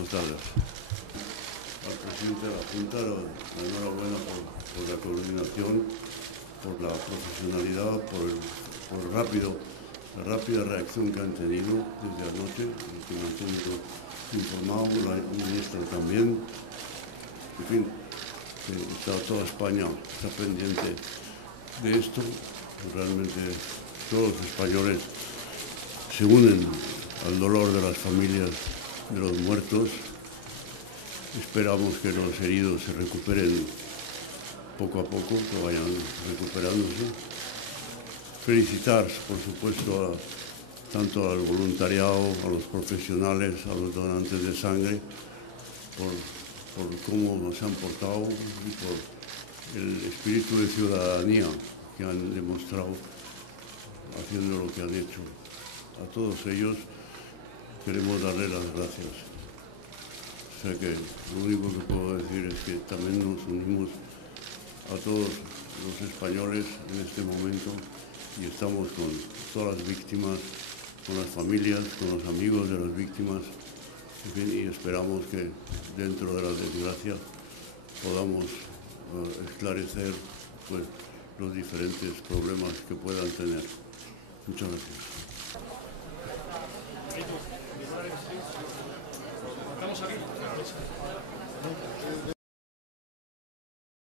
Buenas tardes. Al presidente de la Junta, la enhorabuena por la coordinación, por la profesionalidad, por la rápida reacción que han tenido desde anoche, que me han tenido informado, la ministra también. En fin, toda España está pendiente de esto. Realmente todos los españoles se unen al dolor de las familias de los muertos. Esperamos que los heridos se recuperen poco a poco, que vayan recuperándose. Felicitar, por supuesto, tanto al voluntariado, a los profesionales, a los donantes de sangre, por cómo se han portado y por el espíritu de ciudadanía que han demostrado haciendo lo que han hecho. A todos ellos queremos darle las gracias. O sea que lo único que puedo decir es que también nos unimos a todos los españoles en este momento y estamos con todas las víctimas, con las familias, con los amigos de las víctimas, en fin, y esperamos que dentro de la desgracia podamos esclarecer pues, los diferentes problemas que puedan tener. Muchas gracias.